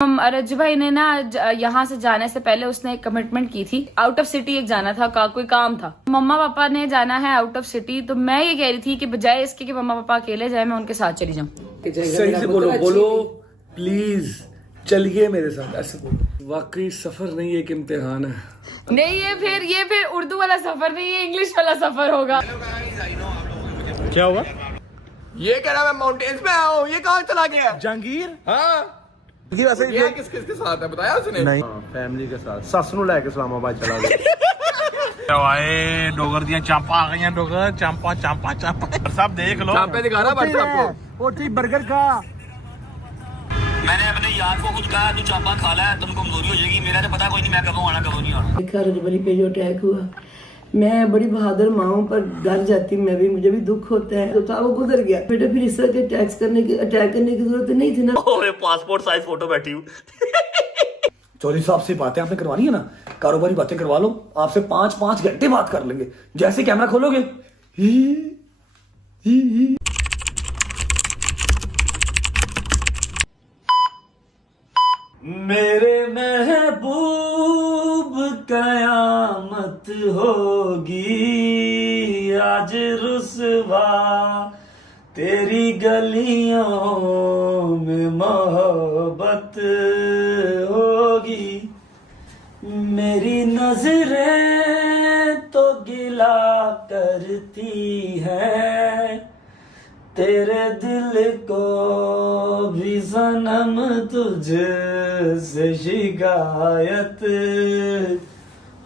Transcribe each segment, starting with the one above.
रज्जू भाई ने ना यहाँ से जाने से पहले उसने एक कमिटमेंट की थी, आउट ऑफ सिटी एक जाना था, कोई काम था। मम्मा पापा ने जाना है आउट ऑफ सिटी, तो मैं ये कह रही थी कि बजाय इसके कि मम्मा पापा अकेले जाए, मैं उनके साथ चली जाऊँ। सही से बोलो प्लीज, चलिए मेरे साथ, ऐसे बोलो। वाकई सफर नहीं एक इम्तिहान है। नहीं, ये फिर उर्दू वाला सफर नहीं, ये इंग्लिश वाला सफर होगा। क्या हुआ? ये कह रहा मैं माउंटेन्स में आया हूँ, ये कहाँ चला गया? जहांगीर? हाँ, ये किस किस के साथ है बताया उसने? नहीं, फैमिली के साथ, सस नूं लेके इस्लामाबाद चला गया। आए डोगर दियां चांपा आ गई, डोगर चांपा चांपा चांपा सब देख लो। चांपे दिखा रहा भाई आपको। वो ठीक बर्गर का। मैंने अपने यार को कुछ कहा, तू चांपा खा ला, तुम कमजोरी हो जाएगी। मेरा तो पता कोई नहीं, मैं कब आना कब नहीं आना। रजबरी पे जो अटैक हुआ, मैं बड़ी बहादुर माँ हूँ, पर डर जाती मैं भी, मुझे भी दुख होता है। तो था वो गुजर गया बेटा, फिर इस तरह के अटैक करने की जरूरत नहीं थी ना। ओए पासपोर्ट साइज फोटो बैठी हूँ। चौधरी साहब से बातें आपने करवानी है ना, कारोबारी बातें करवा लो, आपसे 5-5 घंटे बात कर लेंगे। जैसे कैमरा खोलोगे ही। मेरे महबूब कयामत होगी आज रुसवा, तेरी गलियों में मोहब्बत होगी। मेरी नजरें तो गिला करती हैं, तेरे दिल को भी सनम तुझसे शिकायत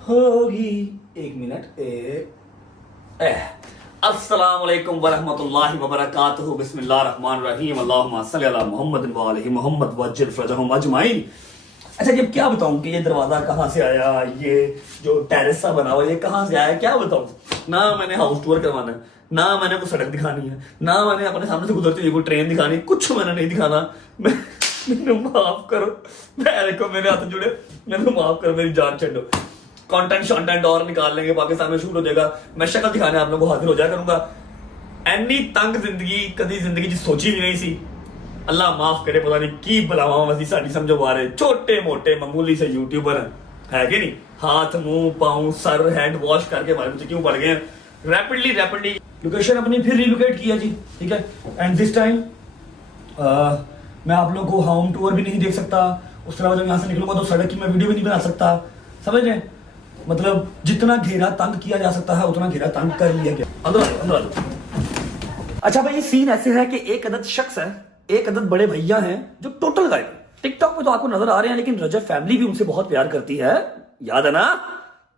होगी। एक मिनट। अस्सलाम वालेकुम वरहमतुल्लाहि वबरकातुहू। बिस्मिल्लाहिर रहमानिर रहीम। अल्लाहुम्मा सल्लि अला मुहम्मद व आलिहि मुहम्मद वज्जिल फरजहुम अजमाइन। अच्छा, जब क्या बताऊं कि ये दरवाजा कहाँ से आया, ये जो टेरेस सा बना हुआ ये कहाँ से आया, क्या बताऊं। ना मैंने हाउस टूर करवाना है, ना मैंने कोई सड़क दिखानी है, ना मैंने अपने सामने से गुजरती हुई कोई ट्रेन दिखानी, कुछ मैंने नहीं दिखाना। मैंने माफ करो, मेरे को मेरे हाथ जुड़े, मैंने माफ करो, मेरी जान छो। कंटेंट और निकाल लेंगे, पाकिस्तान में शूट हो जाएगा, मैं शक्ल दिखाने आप लोगों को हाजिर हो जाया करूंगा। एनी तंग जिंदगी कभी जिंदगी च सोची भी नहीं सी। अल्लाह माफ करे, पता नहीं की बुलावा मसी साड़ी समझो बारे। छोटे मोटे मामूली से यूट्यूबर है कि नहीं, हाथ मुंह पाँव सर हैंड वॉश करके हमारे बच्चे क्यों बढ़ गए हैं। रैपिडली लोकेशन अपनी फिर रिलोकेट किया जी, ठीक है। एंड दिस टाइम मैं आप लोगों को होम टूर भी नहीं देख सकता, उसके अलावा जब यहाँ से निकलूंगा तो सड़क की मैं वीडियो भी नहीं बना सकता, समझ रहे। मतलब जितना घेरा तंग किया जा सकता है उतना घेरा तंग कर लिया गया। अंदर। अच्छा भाई, ये सीन ऐसे है कि एक अदद शख्स है, एक अदद बड़े भैया हैं जो टोटल गायब है। टिकटॉक पे तो आपको नजर आ रहे हैं, लेकिन रजब फैमिली भी उनसे बहुत प्यार करती है, याद है ना।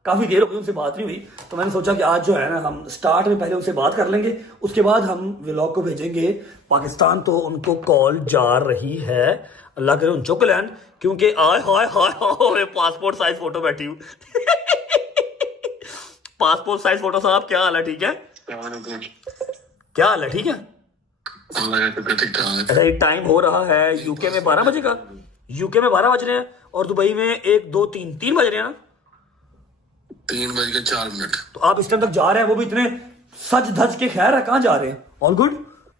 काफी देर हो गई उनसे बात नहीं हुई, तो मैंने सोचा कि आज जो है ना हम स्टार्ट में पहले उनसे बात कर लेंगे, उसके बाद हम व्लॉग को भेजेंगे पाकिस्तान। तो उनको कॉल जा रही है, अल्लाह करे उन चुक लैंड, क्योंकि आय हाय हाय पासपोर्ट साइज फोटो बैठी हूँ। पासपोर्ट साइज फोटो साहब, क्या हाल है? ठीक है, क्या हाल है? ठीक है। अच्छा, एक टाइम हो रहा है यूके में 12 बजे का, यूके में 12 बज रहे हैं और दुबई में 1 2 3 बज रहे हैं ना, 3:04। तो आप इस टाइम तक जा रहे हैं, वो भी इतने सज धज के। खैर है, कहाँ जा रहे हैं? All good?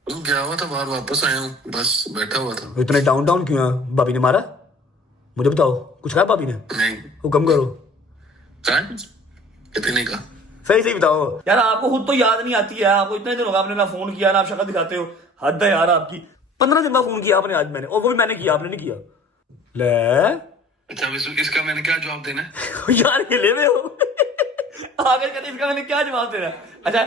गया हुआ था बाहर, वापस आया हूँ, बस बैठा हुआ था। इतने डाउन क्यों है? भाभी ने मारा? मुझे बताओ, कुछ कहा भाभी ने? नहीं। हुक्म करो। कितने का? सही बताओ यार, आपको खुद तो याद नहीं आती है। आपको इतने दिन होगा आपने ना फोन किया ना आप शक्ल दिखाते हो, हद है यार आपकी। 15 दिन बाद फोन किया आपने आज मैंने, और वो भी मैंने किया, आपने नहीं किया। ले अच्छा, इसका मैंने क्या जवाब देना है? यार ये ले रहे हो। आगे कहते इसका मैंने क्या जवाब देना। अच्छा,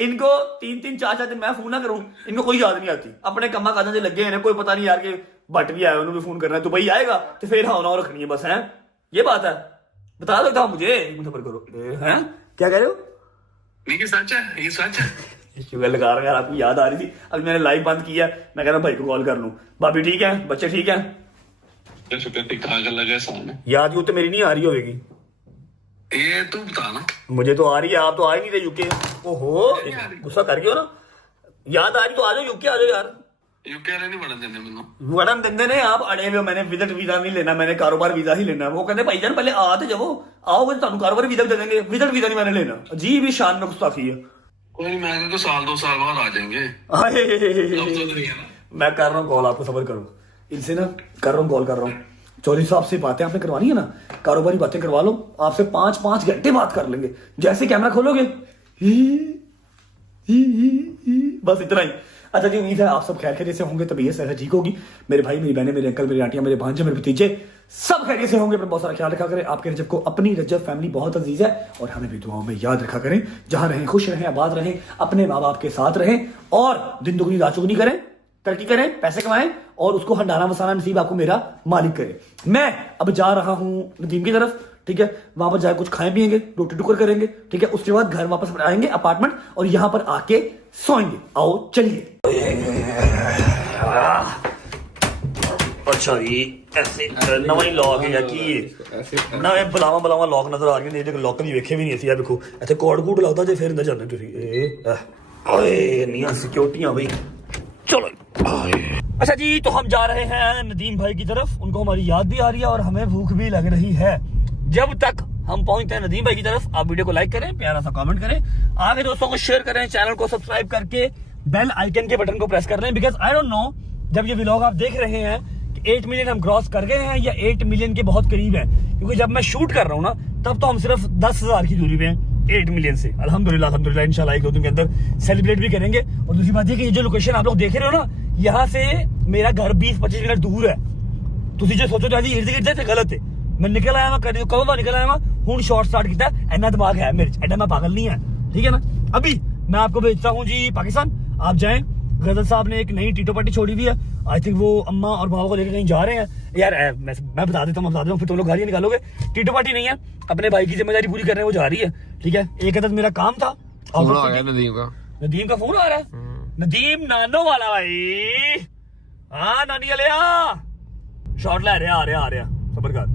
इनको 3 4 दिन मैं फोन ना करूं, इनको कोई याद नहीं आती। अपने कम्मा काजा से लगे हैं, कोई पता नहीं यार के भट्ट भी आया, उन्होंने भी फोन करना है, तो भाई आएगा तो फिर हाँ ना रखनी है बस। है ये बात है, बता दो था मुझे, मुझे करो। हैं क्या कह रहे हो? नहीं, ये सच है, ये सच है। शुगर लगा रहा है यार, आपकी याद आ रही थी, अभी मैंने लाइव बंद किया, मैं कह रहा भाई को कॉल कर लूं। भाभी ठीक है, बच्चे ठीक है? लगा सामने। याद तो मेरी नहीं आ रही होगी, ये तू बता ना। मुझे तो आ रही है, आप तो आ ही नहीं रहे यूके। ओहो, गुस्सा कर गए हो ना। याद आ रही तो आ जाओ, यूके आ जाओ यार। यूके नहीं बढ़न देंगे मैंने। बढ़न देंगे ने, आप अड़े हुए। मैंने विजिट वीजा नहीं लेना, मैंने कारोबार वीजा ही लेना। वो कहते भाईजान पहले आते जब आओगे तो कारोबार वीजा दे देंगे, विजिट वीजा नहीं मैंने लेना। अजीब ही शान में गुस्ताखी है। कोई नहीं, मैं तो 1-2 साल बाद आ जाएंगे। मैं कर रहा हूँ कॉल, आपको सबर करो। इनसे ना कर रहा हूँ कॉल कर रहा हूँ। चौधरी साहब से बातें आपने करवानी है ना, कारोबारी बातें करवा लो, आपसे 5-5 घंटे बात कर लेंगे। जैसे कैमरा खोलोगे बस इतना ही। अच्छा जी, उम्मीद है आप सब खैर खैरियत से होंगे, तबीयत सेहत ठीक होगी। मेरे भाई, मेरी बहनें, मेरे अंकल, मेरी आंटियां, मेरे भांजे, मेरे भतीजे सब खैरियत से होंगे। अपना बहुत सारा ख्याल रखा करें। आपके रजब को अपनी रजब फैमिली बहुत अजीज है और हमें भी दुआओं में याद रखा करें। जहां रहें खुश रहें, आबाद रहें, अपने माँ बाप के साथ रहें और दिन दुगनी रात चौगुनी करें, तरक्की करें, पैसे कमाएं और उसको हंडाना मसाना नसीब आपको मेरा मालिक करे। मैं अब जा रहा हूं नदीम की तरफ, ठीक है। वहां पर जाकर कुछ खाएं पिएंगे, रोटी टुकर करेंगे, ठीक है। उसके बाद घर वापस आएंगे अपार्टमेंट और यहां पर आके सोएंगे। आओ चलिए। अच्छा जी, ऐसे नवा ही लॉक है कि नवे बुलावा बुलावा लॉक नजर आ रही है। लॉक भी वेखे भी नहीं सी। देखो इतने कोड कूड लगता जे फिर अंदर जाने तुम सिक्योरिटियां भाई। चलो अच्छा जी, तो हम जा रहे हैं नदीम भाई की तरफ। उनको हमारी याद भी आ रही है और हमें भूख भी लग रही है। जब तक हम पहुंचते हैं नदीम भाई की तरफ, आप वीडियो को लाइक करें, प्यारा सा कमेंट करें, आगे दोस्तों को शेयर करें, चैनल को सब्सक्राइब करके बेल आइकन के बटन को प्रेस कर लें। बिकॉज आई डोंट नो, जब ये व्लॉग आप देख रहे हैं कि 8 मिलियन हम क्रॉस कर गए हैं या 8 मिलियन के बहुत करीब है, क्योंकि जब मैं शूट कर रहा हूँ ना तब तो हम सिर्फ 10,000 की दूरी पे हैं 8 मिलियन से। अल्हम्दुलिल्लाह अल्हम्दुलिल्लाह, इंशाल्लाह 1-2 दिन के अंदर सेलिब्रेट भी करेंगे। और दूसरी बात ये कि ये जो लोकेशन आप लोग देख रहे हो ना, यहाँ से मेरा घर 20-25 मिनट दूर है। तुसी जो सोचो जी इर्द गिर्द है, गलत है। मैं निकल आया, कदों का निकल आया, हूं शॉर्ट स्टार्ट किया। इतना दिमाग है मेरे, एडा मैं पागल नहीं है, ठीक है ना। अभी मैं आपको भेजता हूँ जी पाकिस्तान, आप जाएं। गजल साहब ने एक नई टीटो पार्टी छोड़ी हुई है। आई थिंक वो अम्मा और बाबा को लेकर कहीं जा रहे हैं यार। मैं बता देता हूँ, फिर तुम लोग गालियां निकालोगे। टीटो पार्टी नहीं है, अपने भाई की जिम्मेदारी पूरी करने वो जा रही है, ठीक है। एक अदद मेरा काम था। नदीम का फोन आ रहा है। नदीम नानो वाला भाई, हाँ नानी वाले शॉट ले रहे, आ रहा सबर कर।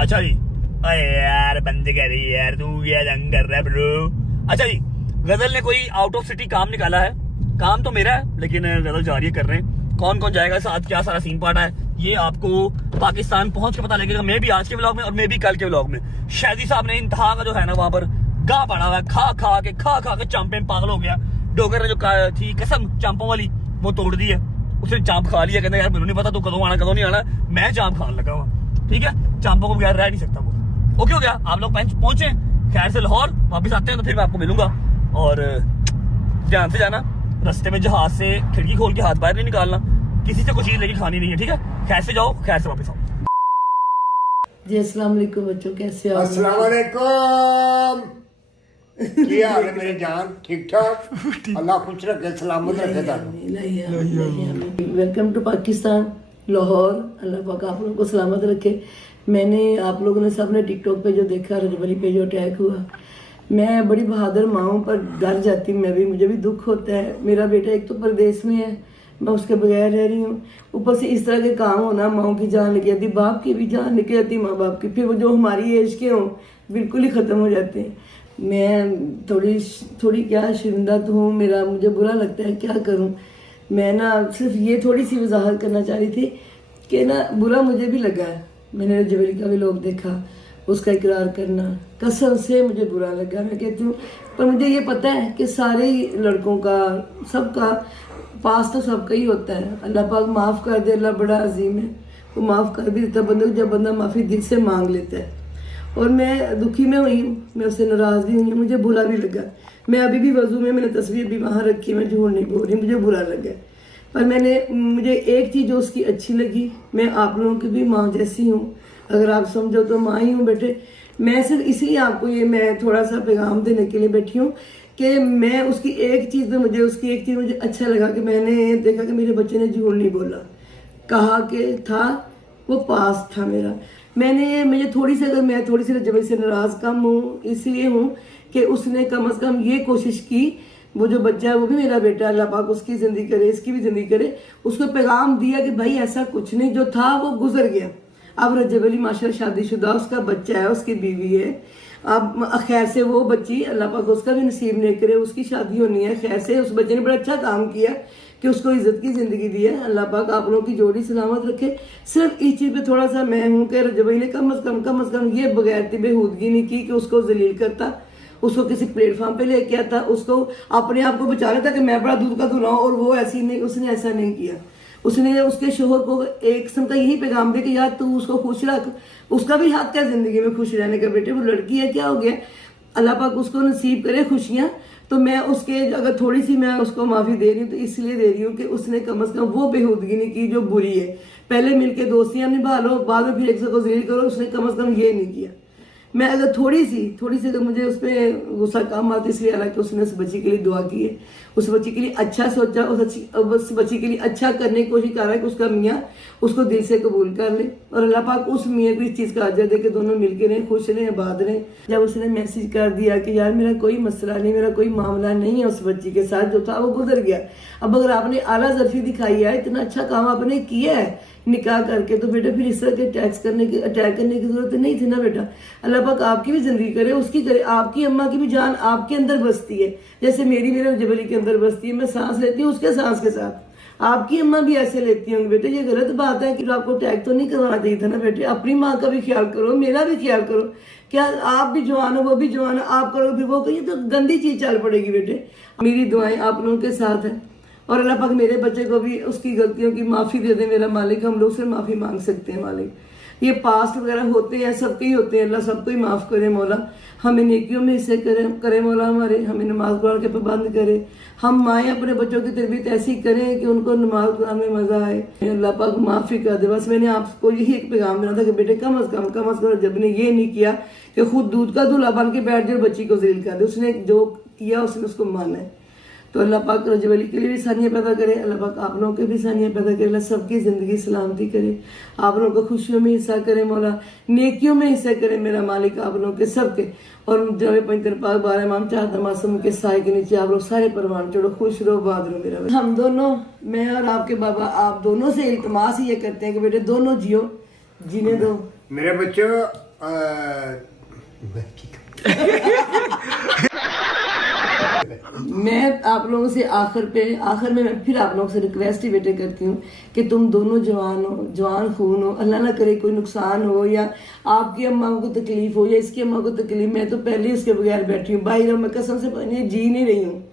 अच्छा जी, अरे यार बंद कर यार, तू क्या जंग कर रहा है ब्रो। अच्छा जी, गजल ने कोई आउट ऑफ सिटी काम निकाला है। काम तो मेरा है लेकिन गजल जा रही है, कर रहे हैं। कौन कौन जाएगा साथ, क्या सारा सीन पार्ट है, ये आपको पाकिस्तान पहुंच के पता लगेगा। मैं भी आज के व्लॉग में और मैं भी कल के व्लॉग में। शादी साहब ने इंतहा का जो है ना वहां पर गा पड़ा हुआ है, खा खा के चांपे पागल हो गया। डोगर ने जो थी कसम चांपों वाली वो तोड़ दी है, उसने चांप खा लिया। कहते यार मुझे नहीं पता तू कदों आना कदों नहीं आना, मैं चांप खाने लगा हुआ, ठीक है। चांपों को बगैर रह नहीं सकता वो। ओके हो गया, आप लोग पहुंचे खैर से लाहौर, वापस आते हैं तो फिर मैं आपको मिलूंगा। और ध्यान से जाना, रास्ते में जहाज से खिड़की खोल के हाथ बाहर नहीं निकालना, किसी से कुछ चीज लेके खानी नहीं है, ठीक है। खैर से जाओ, खैर से वापस आओ जी। अस्सलाम वालेकुम बच्चों, कैसे हो? अस्सलाम वालेकुम। क्या हाल है मेरे जान? ठीक ठाक? अल्लाह खुश रखे, सलामत रखे। Welcome to Pakistan, Lahore. अल्लाह पाक आप लोगों को सलामत रखे। मैंने आप लोगों ने सबने टिकटॉक पे जो देखा, रजबली पे जो अटैक हुआ, मैं बड़ी बहादुर माँ हूँ पर डर जाती मैं भी, मुझे भी दुख होता है। मेरा बेटा एक तो परदेश में है, मैं उसके बगैर रह रही हूँ। ऊपर से इस तरह के काम होना, माँ की जान निकल जाती, बाप की भी जान निकल जाती, माँ बाप की। फिर वो जो हमारी एज के हों बिल्कुल ही ख़त्म हो जाते हैं। मैं थोड़ी क्या शर्मिंदा तो हूँ, मुझे बुरा लगता है, क्या करूँ मैं ना। सिर्फ ये थोड़ी सी वजाहत करना चाह रही थी कि ना बुरा मुझे भी लगा है। मैंने जवेली का भी लोग देखा, उसका इकरार करना, कसम से मुझे बुरा लगा। मैं कहती हूँ पर मुझे ये पता है कि सारे लड़कों का, सबका पास तो सबका ही होता है। अल्लाह पाक माफ़ कर दे, अल्लाह बड़ा अजीम है, वो माफ़ कर भी देता बंदे को जब बंदा माफ़ी दिल से मांग लेता है। और मैं दुखी में हुई हूँ, मैं उससे नाराज़ भी हुई हूँ, मुझे बुरा भी लगा। मैं अभी भी वजू में, मैंने तस्वीर भी वहाँ रखी, मैं झूठ नहीं बोल रही, मुझे बुरा लगा। पर मुझे एक चीज़ जो उसकी अच्छी लगी, मैं आप लोगों की भी माँ जैसी हूँ, अगर आप समझो तो माँ ही हूँ बेटे। मैं सिर्फ इसलिए आपको ये मैं थोड़ा सा पैगाम देने के लिए बैठी हूँ कि मैं उसकी एक चीज़ मुझे अच्छा लगा कि मैंने देखा कि मेरे बच्चे ने झूठ नहीं बोला, कहा कि था वो पास था मेरा। मुझे थोड़ी सी रजबी से नाराज़ कम हूँ, इसलिए हूँ कि उसने कम अज़ कम ये कोशिश की। वो जो बच्चा है वो भी मेरा बेटा, अल्लाह पाक उसकी ज़िंदगी करे, इसकी भी ज़िंदगी करे। उसको पैगाम दिया कि भाई ऐसा कुछ नहीं, जो था वो गुजर गया। अब रजब अली माशाल्लाह शादीशुदा, उसका बच्चा है, उसकी बीवी है। अब खैर से वो बच्ची अल्लाह पाक उसका भी नसीब नहीं करे, उसकी शादी होनी है। खैर से उस बच्चे ने बड़ा अच्छा काम किया कि उसको इज्जत की ज़िंदगी दी है। अल्लाह पाक आप लोगों की जोड़ी सलामत रखे। सिर्फ इस चीज़ पे थोड़ा सा मैं हूँ कि रजब अली ने कम अज़ कम ये बगैरती बेहूदगी नहीं की कि उसको जलील करता, उसको किसी प्लेटफॉर्म पे लेके आता, उसको अपने आप को बचा लेता कि मैं बड़ा दूध का दूल्हा हूँ, और वो ऐसी नहीं, उसने ऐसा नहीं किया। उसने उसके शोहर को एक किस्म का यही पैगाम दिया कि यार तू उसको खुश रख, उसका भी हक है जिंदगी में खुश रहने का। बेटे वो लड़की है, क्या हो गया, अल्लाह पाक उसको नसीब करे खुशियाँ। तो मैं उसके अगर थोड़ी सी मैं उसको माफ़ी दे रही हूँ तो इसलिए दे रही हूँ कि उसने कम से कम वो बेहूदगी नहीं की जो बुरी है। पहले मिलके दोस्तियाँ निभा लो, बाद में फिर एक को ज़लील करो, उसने कम से कम ये नहीं किया। मैं अगर थोड़ी सी अगर मुझे उस पर गुस्सा कम आता, इसलिए हालांकि उसने उस बच्ची के लिए दुआ की है, उस बच्ची के लिए अच्छा सोचा, उस बच्ची के लिए अच्छा करने की कोशिश कर रहा है कि उसका मियाँ उसको दिल से कबूल कर ले और अल्लाह पाक उस मियाँ को इस चीज़ का अजर दे कि दोनों मिलके रहें, खुश रहें, आबाद रहें। जब उसने मैसेज कर दिया कि यार मेरा कोई मसला नहीं, मेरा कोई मामला नहीं है उस बच्ची के साथ, जो था वो गुजर गया। अब अगर आपने आला ज़र्फी दिखाई है, इतना अच्छा काम आपने किया है निकाह करके, तो बेटा फिर इस तरह के अटैक करने की जरूरत नहीं थी ना बेटा। अल्लाह पाक आपकी भी जिंदगी करे, उसकी करे। आपकी अम्मा की भी जान आपके अंदर बसती है, जैसे मेरे जबली के अंदर बसती है। मैं सांस लेती हूँ उसके सांस के साथ, आपकी अम्मा भी ऐसे लेती होंगी। बेटे ये गलत बात है कि आपको अटैक तो नहीं करवाना चाहिए था ना बेटे। अपनी माँ का भी ख्याल करो, मेरा भी ख्याल करो। क्या आप भी जवान हो, वो भी जवान है, आप करोगे फिर वो कहिए तो गंदी चीज चल पड़ेगी बेटे। मेरी दुआएं आप लोगों के साथ है और अल्लाह पाक मेरे बच्चे को भी उसकी गलतियों की माफ़ी दे दे मेरा मालिक। हम लोग से माफ़ी मांग सकते हैं मालिक, ये पास्ट वगैरह होते हैं, सबके ही होते हैं। अल्लाह सबको ही माफ़ करे मौला, हमें नेकियों में हिस्से करे मौला हमारे, हमें नमाज कुरान के पाबंद करे। हम माएँ अपने बच्चों की तरबियत ऐसी करें कि उनको नमाज कुरान में मज़ा आए। अल्लाह पाक माफ़ी कर दे। बस मैंने आपको यही एक पैगाम देना था कि बेटे कम अज़ कम जब ने ये नहीं किया कि खुद दूध का दूल्हा बन के बैठ जाए, बच्ची को ज़लील कर दे। उसने जो किया उसने उसको माना है। तो अल्लाह पाक रजब अली के लिए भी सानियाँ पैदा करे, अल्लाह पाक आप लोगों के भी सानियाँ पैदा करे, अल्लाह सबकी ज़िंदगी सलामती करे, आप लोगों को खुशियों में हिस्सा करे मौला, नेकियों में हिस्सा करे मेरा मालिक आप लोगों के सबके। और जब पंचर पाक 12 इमाम 4 मासूम के साए के नीचे आप लोग सारे परवान चढ़ो, खुश रहो, आबाद रहो मेरा। हम दोनों, मैं और आपके बाबा, आप दोनों से इल्तमास ही ये करते हैं कि बेटे दोनों जियो, जीने दो मेरे बच्चों। मैं आप लोगों से आखिर में मैं फिर आप लोगों से रिक्वेस्ट ही बेटे करती हूँ कि तुम दोनों जवान खून हो, अल्लाह ना करे कोई नुकसान हो या आपकी अम्मा को तकलीफ हो या इसकी अम्मा को तकलीफ। मैं तो पहले ही उसके बगैर बैठी हूँ, बाहर मैं कसम से जी नहीं रही हूँ।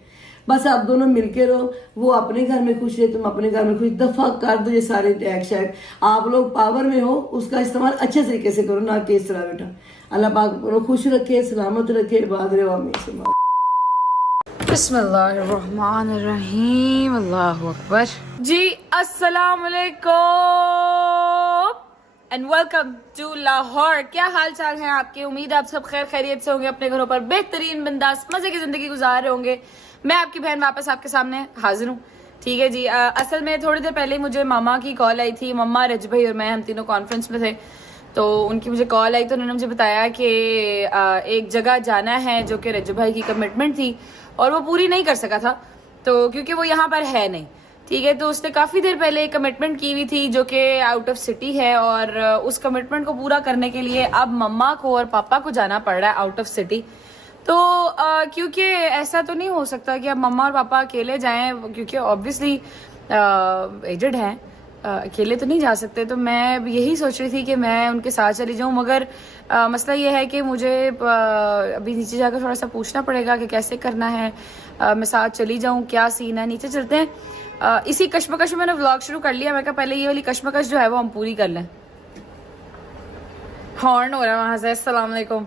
बस आप दोनों मिलके रहो, वो अपने घर में खुश है, तुम अपने घर में खुश। दफा कर दो ये सारे टैग शैग। आप लोग पावर में हो, उसका इस्तेमाल अच्छे तरीके से करो, ना कि इस तरह बेटा। अल्लाह पाक खुश रखे, सलामत रखे, इबाद रहो हमेशा। बिस्मिल्लाहिर्रहमानिर्रहीम, अल्लाहु अकबर। जी अस्सलाम वालेकुम एंड वेलकम टू लाहौर। क्या हाल चाल है आपके? उम्मीद है आप सब खैर खैरियत से होंगे, अपने घरों पर बेहतरीन बिंदास मजे की जिंदगी गुजार रहे होंगे। मैं आपकी बहन वापस आपके सामने हाजिर हूँ, ठीक है जी। असल में थोड़ी देर पहले मुझे मामा की कॉल आई थी। मम्मा, रज भाई और मैं, हम तीनों कॉन्फ्रेंस में थे, तो उनकी मुझे कॉल आई तो उन्होंने मुझे बताया कि एक जगह जाना है जो कि रज भाई की कमिटमेंट थी और वो पूरी नहीं कर सका था, तो क्योंकि वो यहाँ पर है नहीं, ठीक है। तो उसने काफ़ी देर पहले एक कमिटमेंट की हुई थी जो कि आउट ऑफ सिटी है और उस कमिटमेंट को पूरा करने के लिए अब मम्मा को और पापा को जाना पड़ रहा है आउट ऑफ सिटी। तो क्योंकि ऐसा तो नहीं हो सकता कि अब मम्मा और पापा अकेले जाएं, क्योंकि ऑब्वियसली एजड हैं, अकेले तो नहीं जा सकते। तो मैं यही सोच रही थी कि मैं उनके साथ चली जाऊं, मगर मसला ये है कि मुझे अभी नीचे जाकर थोड़ा सा पूछना पड़ेगा कि कैसे करना है। मैं साथ चली जाऊं, क्या सीन है, नीचे चलते हैं। इसी कश्मकश में मैंने व्लॉग शुरू कर लिया। मैं कहा पहले ये वाली कश्मकश जो है वो हम पूरी कर लें। हॉर्न हो रहा है वहां से। अस्सलाम वालेकुम।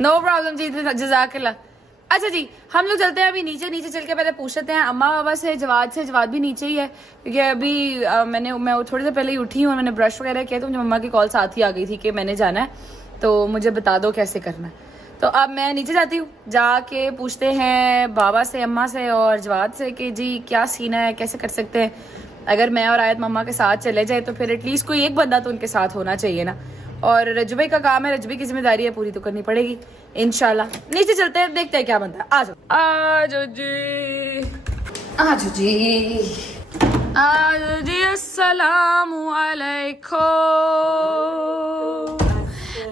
नो प्रॉब्लम जी, जज़ाकल्लाह। अच्छा जी, हम लोग चलते हैं अभी नीचे चल के पहले पूछते हैं अम्मा बाबा से, जवाद भी नीचे ही है, क्योंकि अभी मैं थोड़ी देर पहले ही उठी हूँ, मैंने ब्रश वगैरह किया तो मुझे मम्मा की कॉल साथ ही आ गई थी कि मैंने जाना है, तो मुझे बता दो कैसे करना है। तो अब मैं नीचे जाती हूँ, जाके पूछते हैं बाबा से, अम्मा से और जवाद से कि जी क्या सीन है, कैसे कर सकते हैं। अगर मैं और आयत मम्मा के साथ चले जाए तो फिर एटलीस्ट कोई एक बंदा तो उनके साथ होना चाहिए ना। और रजबे का काम है, रजबे की जिम्मेदारी है, पूरी तो करनी पड़ेगी इंशाल्लाह। नीचे चलते हैं, देखते हैं क्या बनता है। आ जाओ जी, अस्सलामु अलैकुम।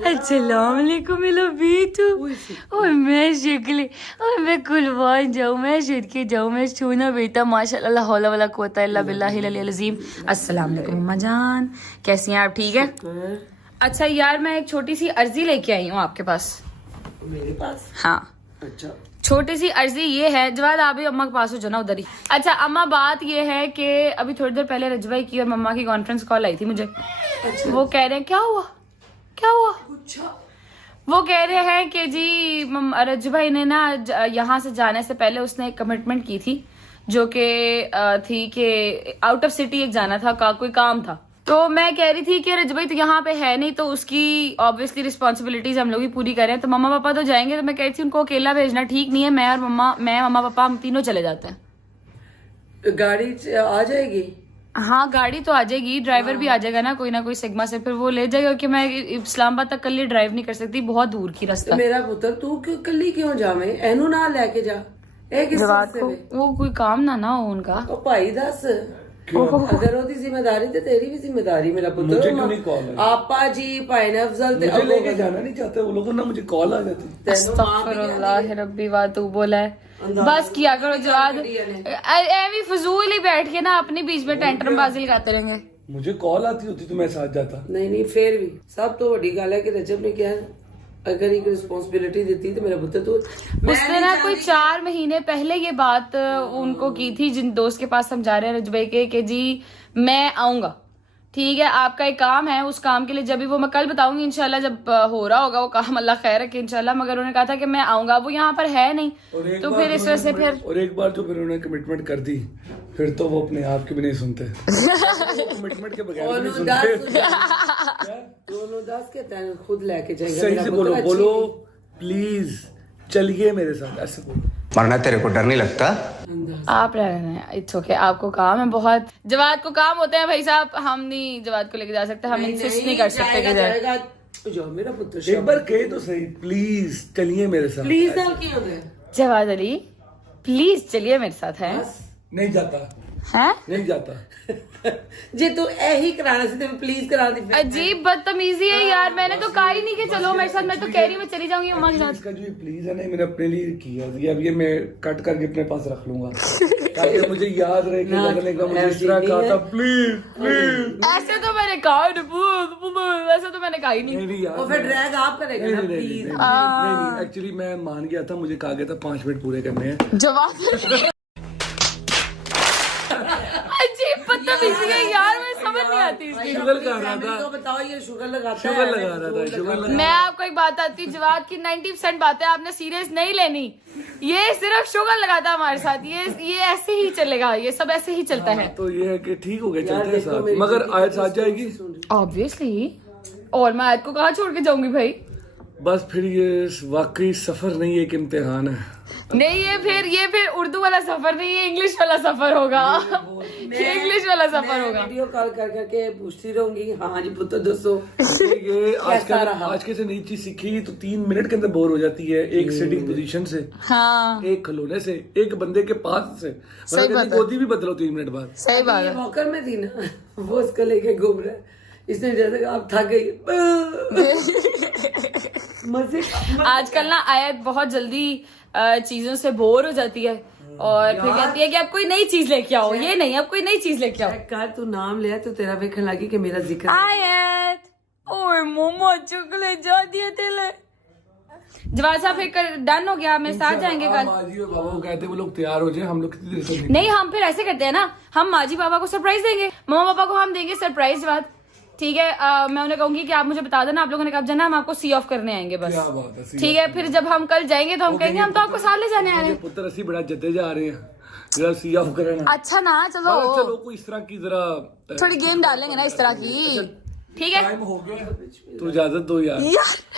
अस्सलाम वालेकुम मेरा बेटू। और मैं शक्ल और मैं कुलवान जाऊँ, मैं शिद के जाऊँ, मैं छूना बेटा माशाल्लाह, ला हौला वला कुव्वता इल्ला बिल्लाहिल अलील अज़ीम। अस्सलाम वालेकुम अम्मा जान, कैसी हैं आप? ठीक है। अच्छा यार, मैं एक छोटी सी अर्जी लेके आई हूँ आपके पास। मेरे पास? हाँ, अच्छा। छोटी सी अर्जी ये है, जवाद आप भी अम्मा के पास हो जाना उधर ही। अच्छा अम्मा, बात ये है कि अभी थोड़ी देर पहले रजवाई की और मम्मा की कॉन्फ्रेंस कॉल आई थी मुझे। अच्छा। वो कह रहे हैं क्या हुआ क्या हुआ। वो कह रहे हैं कि जी रज भाई ने ना यहाँ से जाने से पहले उसने एक कमिटमेंट की थी, जो कि थी कि आउट ऑफ सिटी एक जाना था, कोई काम था। तो मैं कह रही थी कि रज भाई तो यहाँ पे है नहीं, तो उसकी ऑब्वियसली रिस्पॉन्सिबिलिटीज हम लोग ही पूरी करें। तो मम्मा पापा तो जाएंगे, तो मैं कह रही थी उनको अकेला भेजना ठीक नहीं है। मैं मम्मा पापा हम तीनों चले जाते हैं। गाड़ी आ जाएगी? हाँ गाड़ी तो आ जाएगी, ड्राइवर भी आ जाएगा ना कोई सिग्मा से, फिर वो ले जाएगा। कि मैं इस्लामाबाद तक कल ड्राइव नहीं कर सकती, बहुत दूर की रास्ता। मेरा पुत्र तू कल्ली क्यों जावे, एनू ना लेके जा। वो कोई काम ना हो उनका। ओ भाई दस, अगर ओदी जिम्मेदारी तो तेरी भी जिम्मेदारी। मेरा पुत्र मुझे क्यों नहीं कॉल है? आपा जी भाई ने अफजल मुझे लेके जाना नहीं चाहते वो लोग ना, मुझे कॉल आ जाती। अस्तगफिरुल्लाह रब्बी वा तू बोला है, बस किया करो जवाब। एवी फजूल ही बैठ के ना अपने बीच में टेंटरम बाजी लगाते रहेंगे। मुझे कॉल आती होती तो मैं साथ जाता। नहीं फिर भी सब तो बड़ी गल है कि रजब ने क्या अगर एक रिस्पॉन्सिबिलिटी देती तो मेरा पुत्र तो उसने ना कोई 4 महीने पहले ये बात उनको की थी, जिन दोस्त के पास हम जा रहे हैं रज भाई के, कि जी मैं आऊंगा, ठीक है आपका एक काम है, उस काम के लिए जब भी वो मैं कल बताऊंगी इंशाल्लाह, जब हो रहा होगा वो काम, अल्लाह खैर रखे इंशाल्लाह। मगर उन्होंने कहा था कि मैं आऊंगा, वो यहाँ पर है नहीं, तो फिर इस वजह से फिर और एक बार जो फिर उन्होंने कमिटमेंट कर दी, फिर तो वो अपने आप की भी नहीं सुनते। कमिटमेंट के बगैर भी नहीं सुनते। दोनों दास के तैन खुद लेके जाएंगे। सही से बोलो प्लीज चलिए मेरे साथ, ऐसे बोलो। मरना तेरे को डर नहीं लगता? आप रह रहे हैं, इट्स ओके, आपको काम है बहुत। जवाद को काम होते हैं भाई साहब, हम नहीं जवाद को लेके जा सकते, हम इंसिस्ट नहीं कर सकते कि जाएगा। जो मेरा पुत्र एक बार कहे तो सही, प्लीज चलिए मेरे साथ। प्लीज आप क्यों हो गए? जवाद अली प्लीज चलिए मेरे साथ है। नहीं जाता हैं? नहीं जाता। जे तू यही कराना से तो प्लीज करा दी। अजीब बदतमीजी है यार, मैंने तो कहा ही नहीं कि चलो मेरे साथ, मैं तो कह रही मैं चली जाऊंगी मम्मा के साथ। इसका जो प्लीज है ना, मैंने अपने लिए किया है, अब ये मैं कट करके अपने पास रख लूंगा ताकि मुझे याद रहे कि लगने का मुझे इस तरह कहा था, प्लीज प्लीज। ऐसे तो मैंने कहा, ऐसे तो मैंने कहा ही नहीं। नहीं यार, और फिर ड्रैग आप करेगा ना प्लीज। नहीं एक्चुअली मैं मान गया था, मुझे कहा गया था 5 मिनट पूरे करने हैं। जवाब अजीब बदतमीजी है यार, मैं समझ नहीं आती इसकी। शुगर लगा रहा था, तो बताओ ये शुगर लगाता शुगर है? लगा रहा था, शुगर लगा। मैं आपको एक बात आती है, जवाब की 90% बातें आपने सीरियस नहीं लेनी। ये सिर्फ शुगर लगाता है हमारे साथ, ये ऐसे ही चलेगा, ये सब ऐसे ही चलता है। तो ये है कि ठीक हो गया, चलते हैं साथ। मगर आयत साथ जाएगी ऑब्वियसली, और मैं आयत को कहाँ छोड़ के जाऊंगी भाई। बस फिर ये वाकई सफर नहीं, एक इम्तिहान है। नहीं ये फिर उर्दू वाला सफर नहीं, ये इंग्लिश वाला सफर होगा। ये इंग्लिश वाला सफर होगा। वीडियो कॉल कर करके पूछती रहूंगी, हाँ जी पुत्र दोस्तों ये आज के से नई चीज सीखी तो 3 मिनट के अंदर बोर हो जाती है, एक सिटिंग पोजीशन से, हाँ एक खिलौने से, एक बंदे के पास से। सही बात है। गोदी भी बदलो 3 मिनट बाद। सही बात है। मौकर में थी ना, वो उसको लेके घूम रहा है, इसने जैसे आप थक गई मजे। आजकल ना आयत बहुत जल्दी चीजों से बोर हो जाती है और फिर कहती है कि अब कोई नई चीज लेके आओ, ये नहीं अब कोई नई चीज लेके आओ। कर तू नाम लिया तो तेरा वेखन लगी कि मेरा जिक्र। आयत ओए मोमो चुकले जा दिए तेले। जवाब साहब फिर डन हो गया, मेरे साथ जाएंगे कल। माजी और बाबा को कहते वो लोग तैयार हो जाए, हम लोग कितनी देर से नहीं हम फिर ऐसे करते हैं ना, हम माजी बाबा को सरप्राइज देंगे, मम्मा पापा को हम देंगे सरप्राइज। जवाब ठीक है, मैं उन्हें कहूंगी कि आप मुझे बता देना आप लोगों ने कब जाना, हम आपको सी ऑफ करने आएंगे बस। क्या बात है, ठीक है, फिर जब हम कल जाएंगे तो हम कहेंगे हम तो आपको साथ ले जाने आ रहे हैं। पुत्र असी बड़ा जद्दे जा रहे हैं, जरा सी ऑफ करें ना। अच्छा ना चलो चलो कोई इस तरह की जरा थोड़ी गेम डालेंगे ना इस तरह की, ठीक है। टाइम हो गया तो इजाजत दो यार।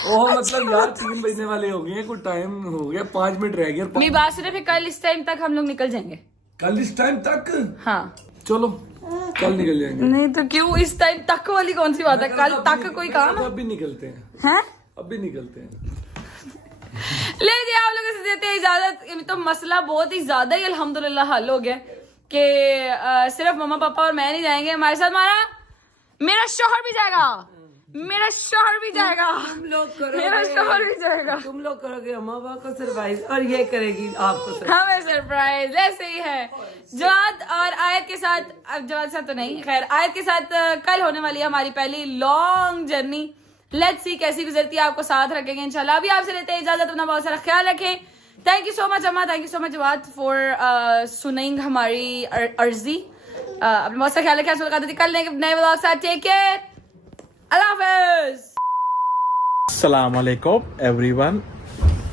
ओह मतलब यार 3 बजने वाले हो गए, कोई टाइम हो गया, 5 मिनट रह गए। मेरी बात सुने, फिर कल इस टाइम तक हम लोग निकल जाएंगे। कल इस टाइम तक? हाँ चलो कल निकल जाएंगे। नहीं तो क्यों इस टाइम तक वाली कौन सी बात है, कल तक कोई काम है? अब भी निकलते हैं, हैं? अब भी निकलते हैं। ले जी आप लोगों से देते हैं इजाजत। तो मसला बहुत ही ज्यादा ही अल्हम्दुलिल्लाह हल हो गया कि सिर्फ मम्मा पापा और मैं नहीं जाएंगे, हमारे साथ मेरा शौहर भी जाएगा, मेरा शौहर भी जाएगा, तुम लोग करोगे, मेरा शौहर भी जाएगा, तुम लोग करोगे अम्मा बाबा को सरप्राइज और ये करेगी आपको सरप्राइज। हमें सरप्राइज ऐसे ही है। जवाद और आयत के साथ, अब जवाद साथ तो नहीं, खैर आयत के साथ कल होने वाली है हमारी पहली लॉन्ग जर्नी। लेट्स सी कैसी गुजरती है, आपको साथ रखेंगे इंशाल्लाह। अभी आपसे लेते हैं इजाजत, अपना बहुत सारा ख्याल रखें, thank you so much Amma, thank you so much Jawad for सुनिंग हमारी अर्जी। अपने बहुत सा ख्याल रखें, सुलगा देती कल नए व्लॉग साथ। टेक केयर, अल्लाह हाफिज़। अस्सलाम वालेकुम एवरीवन।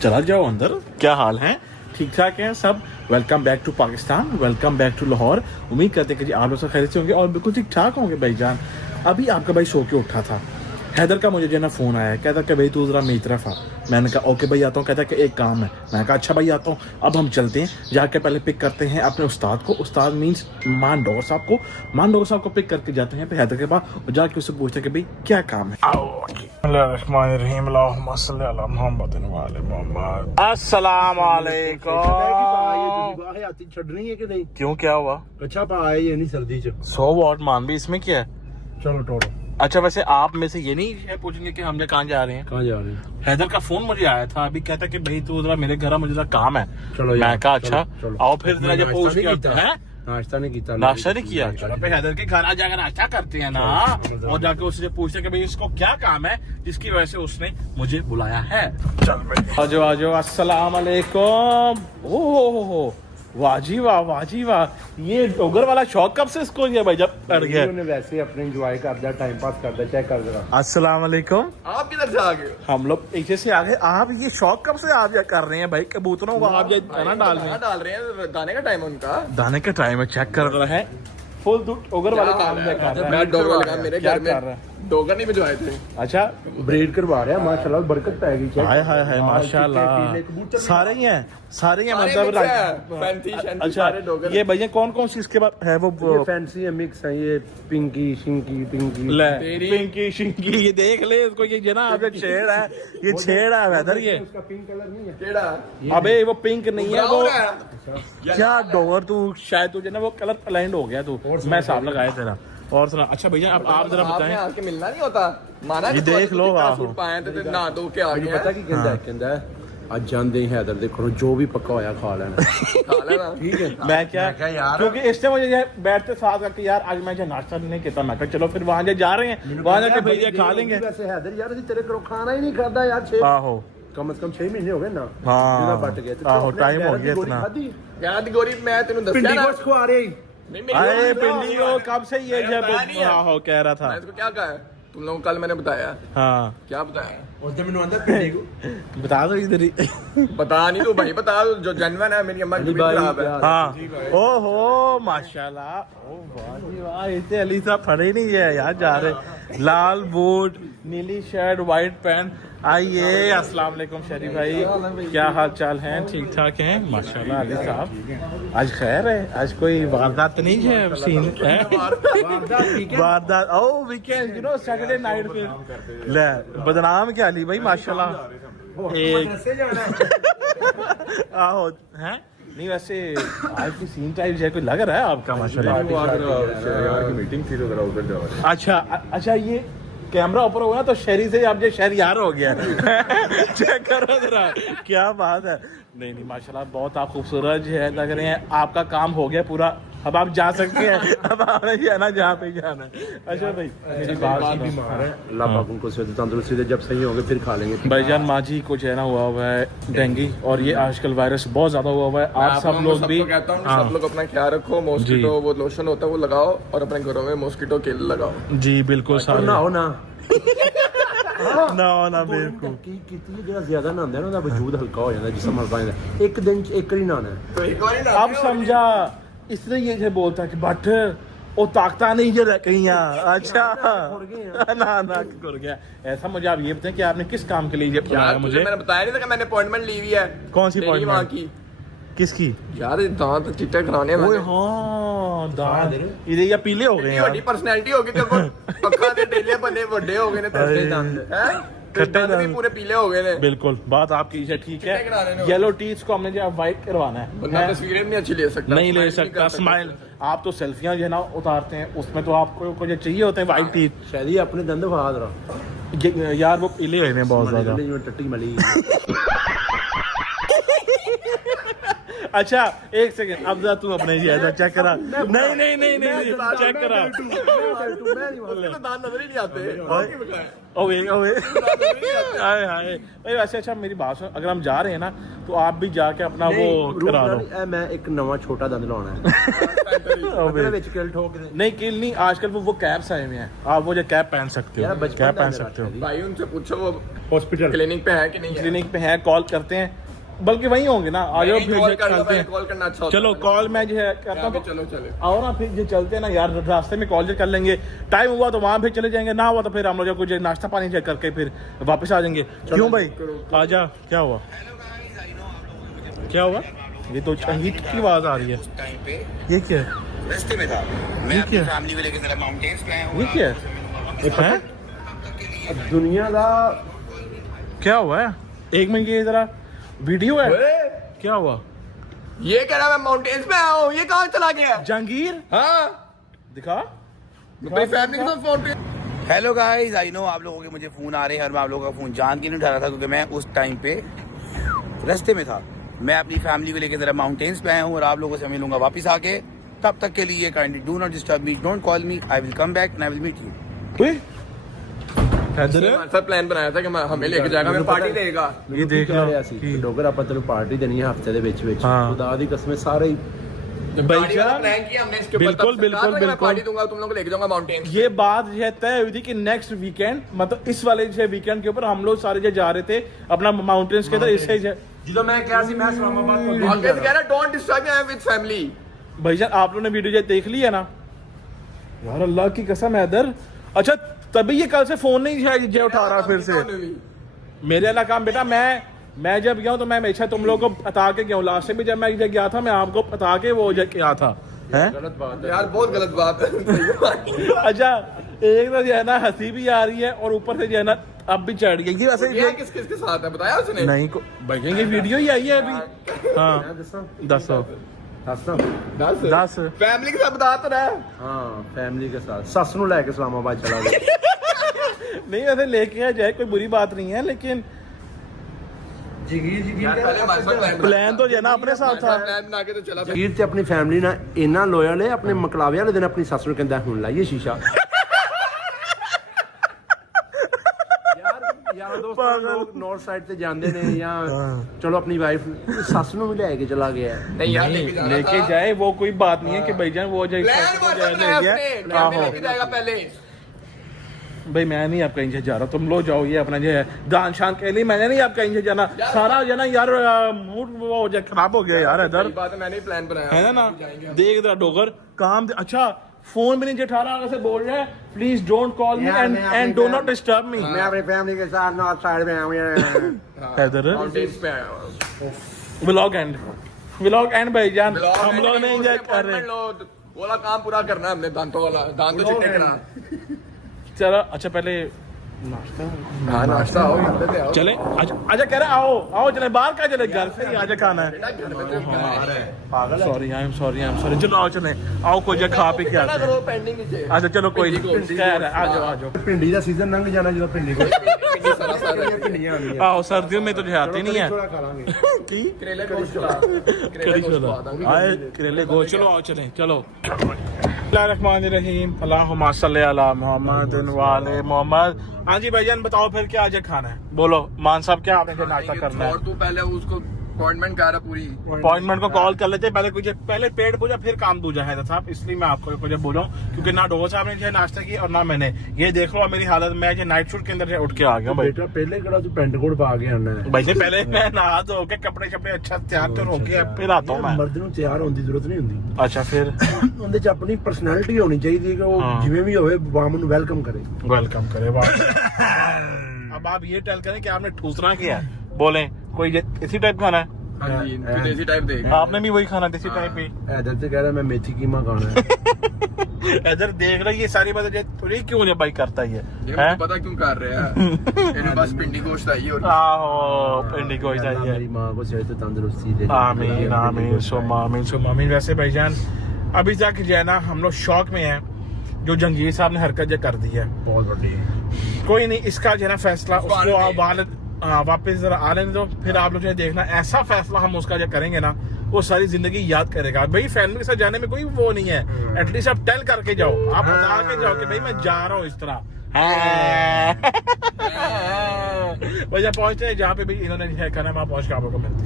चला जाओ अंदर, क्या हाल है? ठीक ठाक हैं सब। Welcome back to Pakistan, welcome back to Lahore. उम्मीद करते हैं कि जी आप लोग सब खैरियत से होंगे और बिल्कुल ठीक ठाक होंगे भाईजान। अभी आपका भाई सो के उठा था, हैदर का मुझे जो है ना फ़ोन आया, कहता कि भाई तू ज़रा मेरी तरफ आ। मैंने कहा ओके भाई आता हूँ। कहता कि एक काम है। मैंने कहा अच्छा भाई आता हूँ। अब हम चलते हैं, जाके पहले पिक करते हैं अपने उस्ताद को। उस्ताद मीन्स मान डोगर साहब को। मान डोगर साहब को पिक करके जाते हैं फिर हैदर के पास और जाके उससे पूछते हैं कि भाई क्या काम है। अस्सलाम वालेकुम। छड़नी है कि नहीं? क्यों, क्या हुआ? अच्छा पाए ये नहीं सर्दी च। सो वॉट मान भी इसमें क्या है? चलो टोटो। अच्छा वैसे आप में से ये नहीं पूछेंगे कि हम कहाँ जा रहे हैं? कहाँ जा रहे हैं? हैदर का फोन मुझे आया था अभी, कहता कि भाई तू जरा मेरे घर आ, मुझे जरा काम है। चलो यार, मैं कहा अच्छा चलो। आओ फिर जरा जब पूछ के है नाश्ता नहीं किया। नाश्ता नहीं किया। चलो पे हैदर के घर आ जाकर नाश्ता करते हैं ना, और जाके उससे पूछते हैं कि भाई इसको क्या काम है जिसकी वजह से उसने मुझे बुलाया है। चल भाई आ जाओ अस्सलाम वालेकुम। ओह वाह जी वाह, वाह जी वाह। ये डोगर वाला शौक कब से इसको ये भाई जब पड़ गया? वैसे अपने एंजॉय करता, टाइम पास करता, चेक कर जरा। अस्सलाम वालेकुम। आप किधर से आ गए? हम लोग पीछे से आ गए। आप ये शौक कब से आप कर रहे हैं भाई? कबूतरों को आप दाना डाल रहे हैं? डाल रहे हैं, दाने का टाइम है उनका। दाने का टाइम है, चेक कर रहा है। फुल डोगर वाले काम कर रहा है। मैं डोगर लगा मेरे क्या घर में कर रहा है? डोगर नहीं भिजवाए थे। अच्छा ब्रीड करवा रहे हैं माशाल्लाह, बरकत पाएगी। हाय हाय हाय माशाल्लाह। सारे ही हैं, सारे ही हैं मतलब। अच्छा ये भैया कौन कौन सी इसके बाद है? वो फैंसी है, मिक्स है ये। पिंकी शिंकी टिंकी ले पिंकी शिंकी, ये देख ले इसको। ये ना आपका छेड़ है, ये छेड़ है वेदर। ये उसका पिंक कलर नहीं है। केड़ा? अबे वो पिंक नहीं है, वो ब्राउन क्या डोगर तू शायद तुझे ना वो कलर अलाइंड हो गया तू। मैं हिसाब लगाया तेरा। और सुना अच्छा भैया अब आप जरा आपने बताएं। आके मिलना नहीं होता माना ये देख लो, आहो। पाए थे ना दो के आ गए पता की कहता है ਅੱਜ ਜਾਂਦੇ ਹੀ हैदर देखो जो भी पक्का होया खा लेना। खा लेना। ठीक है। मैं क्या क्योंकि इससे मुझे ये बैठते साथ करके यार आज मैं जो नाश्ता नहीं किया, मैं कहा चलो फिर वहां जा रहे हैं, वहां जाके भैया खा लेंगे। वैसे हैदर यार तेरे को खाना ही नहीं खाता यार। 6 आहो कम से कम 6 महीने हो गए ना। हाँ बट गए आहो टाइम हो गया इतना। यार दी गोरी मैं तेनू दस्या पिंडी ना। गोश्त खवा रहे। नहीं मेरी अरे गोरी पिंडी को कब से ये जब आहो कह रहा था। मैं इसको क्या कहा है तुम लोगों को? कल मैंने बताया। हाँ क्या बताया? उस दिन मैंने आंदा पिंडी को बता दो इधर ही। बता नहीं तू भाई, बता जो जनवन है मेरी अम्मा की भी खराब है। हाँ ओहो माशाल्लाह। ओ वाह जी वाह, इतने अली साहब फड़े नहीं है यार जा रहे। लाल बूट, नीली शर्ट, व्हाइट पैंट। आइए अस्सलाम वालेकुम शरीफ भाई, क्या हाल चाल है? ठीक ठाक हैं माशाल्लाह अली साहब। आज खैर है? आज कोई वारदात नहीं है? सीन है वारदात? Oh weekend you know Saturday night फिर ले बदनाम क्या अली भाई माशाल्लाह। एक आहो हैं नहीं वैसे आज की सीन टाइप जैसे कोई लग रहा है आपका माशाल्लाह। मीटिंग थी तो जरा उधर जाओ। अच्छा ये कैमरा ऊपर होगा तो शहरी से आप जो शहर यार हो गया। चेक करो जरा क्या बात है। नहीं माशाल्लाह बहुत आप खूबसूरत है लग रहे हैं। आपका काम हो गया पूरा, अब आप जा सकते हैं। अब आपने जाना जहाँ पे जाना। अच्छा भाई मेरी बात बीमार है, अल्लाह पाक उनको सेहत तंदुरुस्ती दे, जब सही होंगे फिर खा लेंगे। भाईजान माँ जी को जो है ना हुआ है डेंगू, और ये आजकल वायरस बहुत ज्यादा हुआ है। आप सब लोग भी कहता हूँ सब लोग अपना ख्याल रखो। मॉस्किटो वो लोशन होता है वो लगाओ और अपने घरों में मॉस्किटो किल लगाओ। जी बिल्कुल ना हो ना ना बिल्कुल। कितनी जगह ज्यादा नहांदा है ना, वजूद हल्का हो जाता है, जिसम हल्का हो जाता है। एक दिन एक ही नहाना है तो एक बार अब समझा। इसलिए ये जो बोलता कि बट वो ताकता नहीं है कहीं। अच्छा ना खुर गया ऐसा। मुझे आप ये बताएं कि आपने किस काम के लिए ये यार मुझे मैंने बताया नहीं था कि मैंने अपॉइंटमेंट ली हुई है। कौन सी तेरी माँ की? किसकी? यार दांत चिट्टे कराने ओए हाँ दांत इधर या पीले हो गए हैं। यार। बड़ी पर्सनैलिटी होगी तेरे को। अक्खां दे टेले बने बड़े हो गए ने तेरे दंद हैं। खट्टे दंद भी पूरे पीले हो गए ने। बिल्कुल बात आपकी ठीक चिट्टे कराने है। ने। येलो टीथ को हमने जो व्हाइट करवाना है। बंदा तस्वीरें नहीं अच्छी ले सकता, नहीं ले स्माइल नहीं सकता कर स्माइल। आप तो सेल्फियां जो है ना उतारते हैं, उसमें तो आपको को जो चाहिए होते हैं व्हाइट टीथ। शायद ही अपने दंद फाद रहा यार वो पीले हुए हैं बहुत ज्यादा। टट्टी मली। अच्छा एक सेकंड, अब जा तू अपने जी ऐसा चेक करा। नहीं नहीं नहीं नहीं चेक करा। दांत नजर ही नहीं आते। ओए ओए हाय हाय। भाई वैसे अच्छा मेरी बात सुन, अगर हम जा रहे हैं ना तो आप भी जाके अपना वो करा लो। मैं एक नवा छोटा दंद लाना है ਵਿੱਚ ਕਿਲ ਠੋਕ ਦੇ। नहीं किल नहीं, आजकल वो कैप्स आए हुए हैं, आप वो जो कैप पहन सकते हो, कैप पहन सकते हो। भाई उनसे पूछो वो हॉस्पिटल क्लिनिक पे है कि नहीं है। क्लिनिक पे है, कॉल करते हैं, बल्कि वहीं होंगे ना। आ जाओ फिर कॉल जो कर लो, चलते पहले हैं। कॉल करना अच्छा होता चलो है। कॉल मैं जो है करता अभी हूँ, चलो चले आओ ना फिर जो चलते हैं ना यार, रास्ते में कॉल कर लेंगे, टाइम हुआ तो वहाँ फिर चले जाएंगे, ना हुआ तो फिर हम लोग कुछ नाश्ता पानी चेक करके फिर वापस आ जाएंगे। क्यों भाई आजा, क्या हुआ क्या हुआ? ये तो संगीत की आवाज आ रही है, ये क्या है? रास्ते में था मैं अपनी फैमिली को लेकर जरा माउंटेन्स पे आया हूँ। ये क्या है? ਦੁਨੀਆ ਦਾ क्या हुआ है? एक मिनट, ये जरा वीडियो है, क्या हुआ? ये कह रहा मैं माउंटेन्स पे आया हूँ, ये कहाँ चला गया? जहांगीर हाँ दिखा। अपनी फैमिली के साथ फोन पे। हेलो गाइस, आई नो आप लोगों के मुझे फोन आ रहे हैं और मैं आप लोगों का फोन जान के नहीं उठा रहा था क्योंकि मैं उस टाइम पे रास्ते में था। मैं अपनी फैमिली को लेकर जरा माउंटेन्स पे आया हूँ और आप लोगों से मिलूंगा वापस आके। तब तक के लिए kindly do not disturb me, don't call me, I will come back and I will meet you. Sir plan बनाया था कि मैं हमें लेके जाएगा, मैं पार्टी देगा। ये देख लो ਸੀ ਡੋਗਰ ਆਪਾਂ ਤੈਨੂੰ ਪਾਰਟੀ ਦੇਣੀ ਹੈ ਹਫਤੇ ਦੇ ਵਿੱਚ ਵਿੱਚ। ਹਾਂ। ਖੁਦਾ ਦੀ ਕਸਮ ਸਾਰੇ ਹੀ गाड़ी वाला प्लान किया हमने इसके ऊपर, बिल्कुल, तब से कहा था कि मैं बिल्कुल। पार्टी दूंगा, तुम लोग को लेके जाऊंगा माउंटेन्स। ये बात जो है तय हुई थी कि नेक्स्ट वीकेंड, मतलब इस वाले जो वीकेंड के ऊपर हम लोग सारे जो जा रहे थे अपना माउंटेन्स के, तो इससे ਜਦੋਂ ਮੈਂ ਕਿਹਾ ਸੀ ਮੈਂ ਇਸਲਾਮਾਬਾਦ ਤੋਂ और कह रहा don't disturb me, I am with family. भाईजान आप लोगों ने वीडियो जो देख ली है ना यार, अल्लाह की कसम हैदर। अच्छा तभी ये कल से फोन नहीं जो उठा रहा फिर से। मेरे वाला काम बेटा, मैं जब गया हूँ तो मैं हमेशा तुम लोगों को बता के गया हूँ। लास्ट में भी जब मैं गया था मैं आपको बता के वो गया था। हैं? गलत बात है यार, बहुत गलत बात है। अच्छा एक तो जो है ना हंसी भी आ रही है और ऊपर से जो है ना अब भी चढ़ गई। ये वैसे ये किस किस के साथ है बताया उसने? नहीं को भाई, ये वीडियो ही आई है अभी। हाँ दसो दस फैमिली के साथ बता तो रहा है। ਹਾਂ ਫੈਮਿਲੀ के साथ ਸੱਸ ਨੂੰ ਲੈ ਕੇ ਇਸਲਾਮਾਬਾਦ ਚਲਾ ਗਿਆ। नहीं वैसे लेके आ जाए कोई बुरी बात नहीं है, लेकिन यार पहले हमारे साथ प्लान तो जो है ना अपने साथ था। प्लान बना के तो चला। ਜਗੀਰ ਤੇ ਆਪਣੀ ਫੈਮਿਲੀ ਨਾਲ ਇੰਨਾ ਲੋਇਲ ਹੈ, ਆਪਣੇ ਮਕਲਾਵੇ ਵਾਲੇ ਦਿਨ ਆਪਣੀ ਸੱਸ ਨੂੰ ਕਹਿੰਦਾ ਹੁਣ ਲਾਈਏ ਸ਼ੀਸ਼ਾ। ਯਾਰ ਦੋਸਤ ਲੋਕ ਨਾਰਥ ਸਾਈਡ ਤੇ ਜਾਂਦੇ ਨੇ ਜਾਂ ਚਲੋ ਆਪਣੀ ਵਾਈਫ ਸੱਸ ਨੂੰ ਵੀ ਲੈ ਕੇ ਚਲਾ ਗਿਆ। नहीं यार लेके जाए वो कोई बात नहीं है कि भाईजान वो जो प्लान बनाया उसने, लेके जाएगा पहले। भाई मैं नहीं आप कहीं से जा रहा, तुम लोग जाओ, ये अपना जो है दान शान के लिए मैंने नहीं आप कहीं से जाना। सारा जो है ना यार मूड वो हो जाए, खराब हो गया यार इधर, बात है, मैंने ही प्लान बनाया है ना। देख इधर डोगर काम अच्छा फोन भी नहीं जेठा रहा से बोल रहे हैं, please don't call me and do not disturb मी। मैं अपनी फैमिली के साथ नॉर्थ साइड में आया इधर माउंटेन्स पे आया हूँ। व्लॉग एंड भाईजान हम लोग ने एंजॉय कर रहे हैं। वो वाला काम पूरा करना है हमने, दांतों वाला, दांत तो चिट्टे करा। चलो अच्छा पहले नाश्ता हाँ नाश्ता हो लेते आओ। चले। अच्छा कह रहे आओ चले, बाहर का चले, घर से ही आजा खाना है। घर में तो पागल सॉरी आई एम सॉरी चलो आओ चले, आओ कुछ खा पी के आते हैं। करो पेंडिंग नीचे। अच्छा चलो कोई नहीं, आ जाओ ਭਿੰਡੀ ਦਾ ਸੀਜ਼ਨ ਲੰਘ ਜਾਣਾ ਜਦੋਂ ਭਿੰਡੀ ਕੋਲ ਭਿੰਡੀਆਂ ਆਉਂਦੀਆਂ। आओ, सर्दियों में तो जो आते नहीं है। ਥੋੜਾ ਖਾ ਲਾਂਗੇ। करेले गोश्त चला, करी करेले गोश्त चलो खवा दूंगा। आए करेले गो, चलो आओ चले चलो। बिस्मिल्लाहिर्रहमानिर्रहीम, अल्लाहुम्मा सल्ली अला मुहम्मद वाले मोहम्मद। हाँ जी भाईजान बताओ फिर क्या आज खाना है, बोलो मान साहब क्या आपने जो नाश्ता करना है। और तू पहले उसको अपॉइंटमेंट कर रहा पूरी। अपॉइंटमेंट को कॉल कर लेते पहले, कुछ पहले पेट पूजा फिर काम दूजा है साहब, इसलिए मैं आपको कुछ बोला क्योंकि ना डोगो साहब ने जो नाश्ता किया और ना मैंने। ये देख लो मेरी हालत, मैं जो नाइट शूट के अंदर से उठ के आ गया भाई। ਬੇਟਾ ਪਹਿਲੇ ਕਿਹੜਾ ਤੂੰ ਪੈਂਟ ਕੋਟ ਪਾ ਕੇ ਆਣਾ ਹੈ। भाई जी पहले मैं नहा धो के कपड़े शपड़े अच्छा तैयार होके फिर आता हूँ मैं। ਮਰਦ ਨੂੰ ਤਿਆਰ ਹੋਣ ਦੀ ਜ਼ਰੂਰਤ ਨਹੀਂ ਹੁੰਦੀ। अच्छा फिर ਉਹਦੇ ਚ ਆਪਣੀ ਪਰਸਨੈਲਿਟੀ ਹੋਣੀ ਚਾਹੀਦੀ ਹੈ ਕਿ ਉਹ ਹਾਂ। ਜਿਵੇਂ ਵੀ ਹੋਵੇ ਵਾਮ ਨੂੰ ਵੈਲਕਮ ਕਰੇ। वेलकम करे अब आप ये टेल करें कि आपने ठूसना क्या है, बोले कोई इसी टाइप खाना है। हाँ जी, तू देसी टाइप देख। आपने भी वही खाना देसी टाइप ही। ਇਧਰ ਤੇ ਕਹਿ ਰਿਹਾ ਮੈਂ ਮੇਥੀ ਕੀਮਾ ਖਾਣਾ ਹੈ। इधर देख रहा ये सारी बातें थोड़ी क्यों नहीं भाई करता ही ये है। मुझे पता क्यों कर रहे हैं। मेरे पास पिंडी गोश्त आई और आहो पिंडी को चाहिए। मेरी माँ को सेहत तंदुरुस्ती दे। आमीन आमीन सुम्मा आमीन। वैसे भाईजान अभी तक जो है ना हम लोग शौक में हैं, जो जंगीर साहब ने हरकत जो कर दी है बहुत बड़ी है। कोई नहीं, इसका जो है ना फैसला उसको आप वापस जरा आ लेने दो, फिर आप लोग जो है देखना ऐसा फैसला हम उसका जो करेंगे ना वो सारी जिंदगी याद करेगा। भाई फैमिली के साथ जाने में कोई वो नहीं है, एटलीस्ट आप टेल करके जाओ, आप बता के जाओ कि भाई मैं जा रहा हूँ इस तरह। वजह पहुंचते हैं जहाँ पे भी इन्होंने खाना, वहाँ पहुंच के आपको मिलती।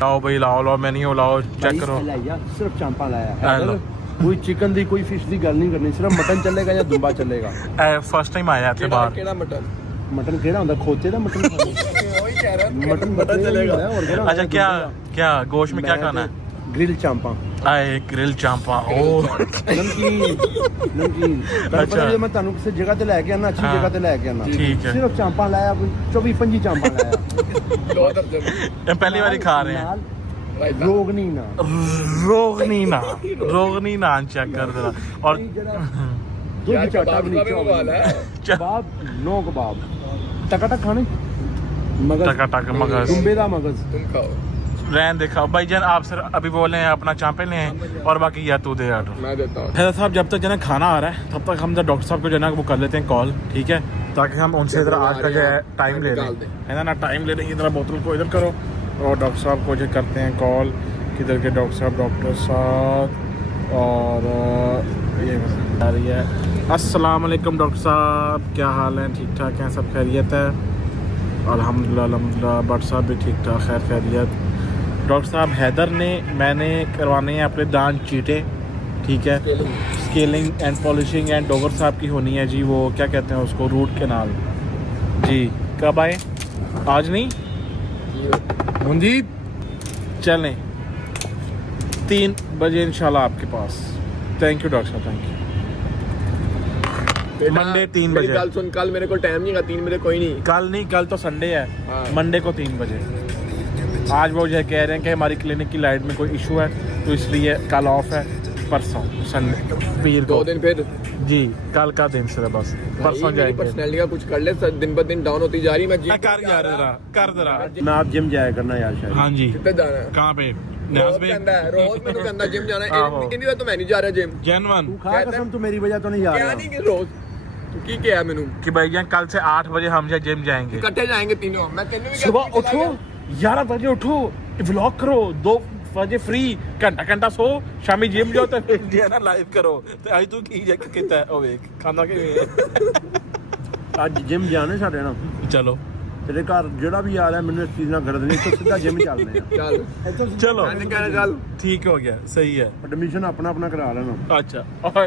लाओ भाई लाओ मेन्यू लाओ, चेक करो। सिर्फ चांपा लाया, कोई चिकन दी कोई फिश दी गल नहीं करनी, सिर्फ मटन चलेगा या दुम्बा चलेगा। फर्स्ट टाइम आया थे बाहर। केड़ा मटन केड़ा होंदा, खोते दा मटन वही कह रहा मटन चलेगा। अच्छा क्या गोश्त में क्या खाना है? ग्रिल चांपा। आए ग्रिल चांपा, ओ नमकीन। अच्छा मैं तानू किसी जगह ते लेके आना, अच्छी जगह ते लेके आना, ठीक है। सिर्फ चांपा लाया, 24-25 चांपा लाया। पहली बार खा रहे हैं। रोगनी नान चेक कर देना। और दूध चाटा भी नहीं, कबाब नो कबाब, टकाटक खाने, टकाटक मगज, दुम्बे दा मगज तुम खाओ। रैन देखा भाई जान, आप सर अभी बोले हैं अपना चांपे ले और बाकी या तू दे ऑर्डर। मैं देता हूँ। हैदर साहब जब तक जो है खाना आ रहा है तब तक हम डॉक्टर साहब को जो है वो कर लेते हैं कॉल, ठीक है, ताकि हम उनसे इधर आज का जो है टाइम ले लें, है ना टाइम ले लें। इधर बोतल को इधर करो और डॉक्टर साहब को जो करते हैं कॉल, किधर के डॉक्टर साहब और ये आ रही है। अस्सलाम वालेकुम डॉक्टर साहब, क्या हाल है? ठीक ठाक हैं, सब खैरियत है? अल्हम्दुलिल्लाह भट्ट साहब भी ठीक ठाक, खैर खैरियत। डॉक्टर साहब हैदर ने मैंने करवाने हैं अपने दांत चीटे, ठीक है, scaling and polishing and doctor साहब की होनी है जी, वो क्या कहते हैं उसको, रूट कैनाल जी। कब आए? आज नहीं मुंदी, चलें 3 बजे इंशाल्लाह आपके पास। थैंक यू डॉक्टर साहब, थैंक यू। मंडे 3 बजे। कल सुन, कल मेरे को टाइम नहीं है, 3 बजे कोई नहीं। कल तो संडे है, मंडे को 3 बजे। आज वो जो कह रहे हैं कि हमारी क्लिनिक की लाइट में कोई इशू है तो इसलिए कल ऑफ है, परसों संडे पीर को 2 दिन फिर जी, कल का दिन सिर्फ बस, परसों जाएंगे। पर्सनैलिटी का कुछ कर ले, दिन ब दिन डाउन होती जा रही। मैं जिम कर जरा मैं आप जिम जाया करना यार शायद। हाँ जी, कितने जाना है? कहाँ पे? रोज मैंने कहता जिम जाना है, इतनी बार तो मैं नहीं जा रहा जिम। जनवन तू खा कसम, तू मेरी वजह तो नहीं जा क्या रहा। नहीं कि रोज तू की क्या है मैनू कि भैया कल से 8 बजे हम जिम जाएंगे, इकट्ठे जाएंगे तीनों। मैं तेन भी सुबह उठो 11 बजे उठो, व्लॉग करो, 2 बजे फ्री, घंटा सो, शामी जिम जाओ तो फिर ना लाइव करो। तो आज तू की कितना है ओ वेख खाना के ਅੱਜ ਜਿਮ ਜਾਣੇ ਸਾਡੇ ਨਾਲ, चलो ਤੇਰੇ ਘਰ ਜਿਹੜਾ ਵੀ ਆ ਰਿਹਾ ਮੈਨੂੰ ਇਸ ਚੀਜ਼ ਨਾਲ ਗਰਦ ਨਹੀਂ, ਤੂੰ ਸਿੱਧਾ ਜਿਮ ਚੱਲਦੇ ਆ। चलो मैंने कहना चल ठीक हो गया, सही है। ਐਡਮਿਸ਼ਨ ਆਪਣਾ ਆਪਣਾ ਕਰਾ ਲੈਣਾ। अच्छा और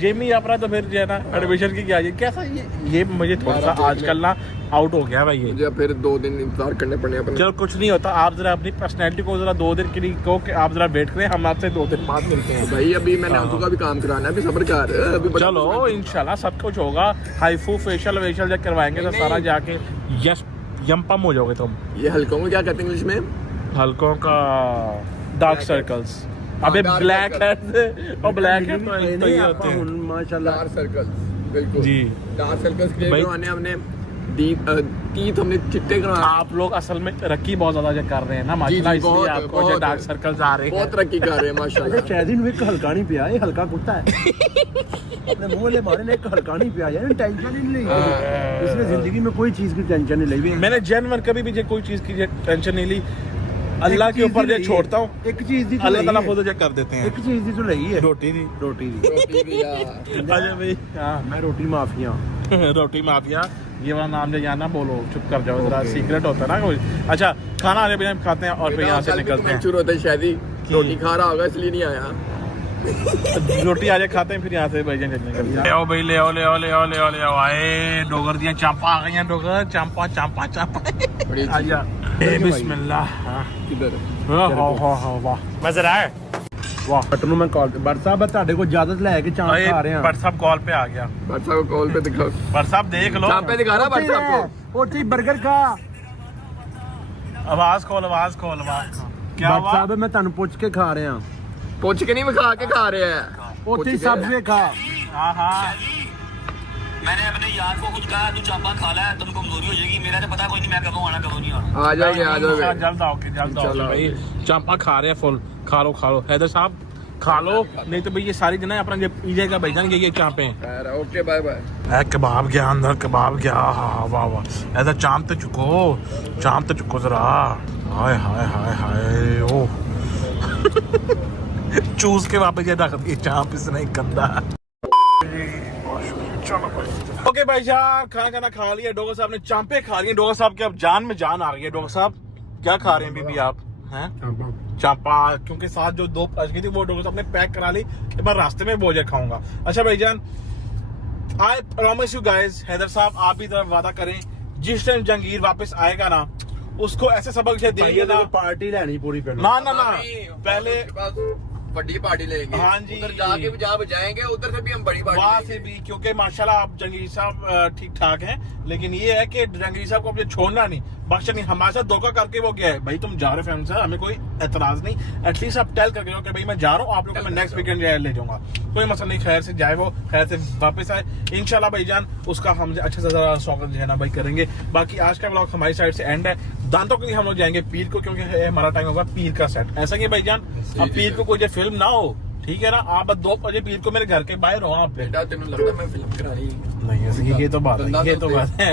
जिम ही अपना तो फिर जो है ना एडमिशन की क्या कैसा ये मुझे थोड़ा सा आजकल ना आउट हो गया भाई ये। मुझे फिर 2 दिन इंतजार करने पड़ने अपने। चलो कुछ नहीं होता, आप जरा अपनी पर्सनैलिटी को जरा 2 दिन के लिए कहो कि आप जरा वेट करें, हम आपसे 2 दिन बाद मिलते हैं भाई। अभी मैंने आंखों का भी काम कराना है, अभी सब्र कर। अभी चलो इंशाल्लाह सब कुछ होगा। हाइफू फेशियल वेशियल जब करवाएंगे तो सारा जाके यस यम हो जाओगे तुम। ये हल्कों को क्या कहते हैं इंग्लिश में? हल्कों का डार्क सर्कल्स। अबे ब्लैक हेड और ब्लैक हेड तो ये होते हैं माशाल्लाह। डार्क सर्कल्स, बिल्कुल जी। डार्क सर्कल्स क्लियर भाई- करवाने हमने टीथ हमने चिट्टे करवाने। आप लोग असल में तरक्की बहुत ज्यादा कर रहे हैं ना माशाल्लाह, जी, इसलिए बहुत, आपको जो बहुत। डार्क सर्कल्स आ रहे हैं। बहुत तरक्की कर रहे हैं माशाल्लाह। शायद इनमें एक हल्का नहीं पिया, ये हल्का कुत्ता है। अपने मुंह वाले मारे ने एक हल्का नहीं पिया यार, टेंशन ही नहीं ली इसने, जिंदगी में कोई चीज की टेंशन नहीं ली। मैंने जनवर कभी भी कोई चीज की टेंशन नहीं ली, अल्लाह के ऊपर जो छोड़ता हूँ, एक चीज दी अल्लाह ताला खुद जो कर देते हैं। एक चीज दी तो लगी है, रोटी दी रोटी दी। रोटी भी यार। अच्छा भाई हाँ मैं रोटी माफिया। रोटी माफिया, ये वाला नाम जो जाना बोलो, चुप कर जाओ जरा, सीक्रेट होता है ना कोई। अच्छा खाना आने बिना खाते हैं और फिर यहाँ से निकलते हैं। शुरू होता है शायद ही रोटी खा रहा होगा इसलिए नहीं आया। रोटी आज खाते हैं फिर यहाँ से भाई निकलते हैं। ले आओ भाई, ले आओ आए डोगर दिया चांपा आ गई हैं, डोगर चांपा आजा बिस्मिल्लाह। किधर वाह मजा आया वाह। बट ਨੂੰ ਮੈਂ ਕਾਲ ਬਟ ਸਾਹਿਬ ਤੁਹਾਡੇ ਕੋਲ ਇਜਾਜ਼ਤ ਲੈ ਕੇ ਚਾਂਪ ਖਾ ਰਹੇ ਹਾਂ। बट साहब कॉल पे आ गया, भट्ट साहब को कॉल पे दिखाओ। बट साहब देख लो, यहाँ पे दिखा रहा भट्ट साहब को। ਉੱਥੇ 버ਗਰ ਖਾ। आवाज खोल क्या ਬਟ हुआ? ਸਾਹਿਬ ਮੈਂ ਤੁਹਾਨੂੰ ਪੁੱਛ ਕੇ ਖਾ ਰਿਹਾ। पूछ के नहीं खा के खा रहे हैं। ਉੱਥੇ ਹੀ ਸਭ ਵੇ ਖਾ। हाँ मैंने अपने यार को कुछ कहा तू चांपा खा ला, तुम कमजोरी हो जाएगी। मेरा तो पता कोई नहीं मैं कब आना कब नहीं आना। आ जाओगे जल्द आओगे चलो। भाई, चांपा खा रहे हैं फुल, खा लो हैदर साहब खा लो, नहीं तो भाई ये सारी दिन अपना जब पी जाएगा भाईजान ये चाँपे हैं। Okay bye bye. कबाब गया अंदर, कबाब गया, हाँ वाह वाह, ऐसा चाँप तो चुको जरा, हाय हाय हाय हाय, ओह चूस के वापस ये रख दिए चाँप इसने गंदा। ओके भाई साहब, खाना खा लिया, डॉक्टर साहब ने चाँपे खा लिए। डॉक्टर साहब के अब जान में जान आ गई है। डॉक्टर साहब क्या खा रहे हैं बीबी आप? हैं चांपा, क्योंकि साथ जो 2 बच गई थी वो डॉक्टर साहब ने पैक करा ली, एक बार रास्ते में बोझ खाऊंगा। अच्छा भाईजान, I promise you guys, Haider साहब आप भी तरफ वादा करें, जिस टाइम जहांगीर वापस आएगा ना उसको ऐसे सबक से देंगे ना, पार्टी लेनी पूरी पे ना पहले बड़ी पार्टी लेंगे। हाँ जी, उधर जाके भी जहाँ जाएंगे उधर से भी हम बड़ी पार्टी वहाँ से भी, क्योंकि माशाल्लाह आप जहांगीर साहब ठीक ठाक हैं, लेकिन ये है कि जहांगीर साहब को अपने छोड़ना नहीं, बख्शा नहीं। हमारे साथ धोखा करके वो गया है, भाई तुम जा रहे फैमिली से, हमें कोई एतराज नहीं, एटलीस्ट आप टेल करके जाओ कि भाई मैं जा रहा हूँ, आप लोगों को मैं नेक्स्ट वीकेंड ले जाऊंगा, कोई मसला नहीं। खैर से जाए, वो खैर से वापस आए इंशाल्लाह भाईजान, उसका हम अच्छे से जरा स्वागत जो है ना भाई करेंगे। बाकी आज का ब्लॉग हमारी साइड से एंड है। दांतों के लिए हम लोग जाएंगे पीर को, क्योंकि हमारा टाइम होगा पीर का सेट। ऐसा कि भाईजान अब पीर को कोई फिल्म ना हो, ठीक है ना, आप 2 बजे पीर को मेरे घर के बाहर हो आप बेटा, तेन लगता मैं फिल्म करा रही नहीं है, ये तो बात है,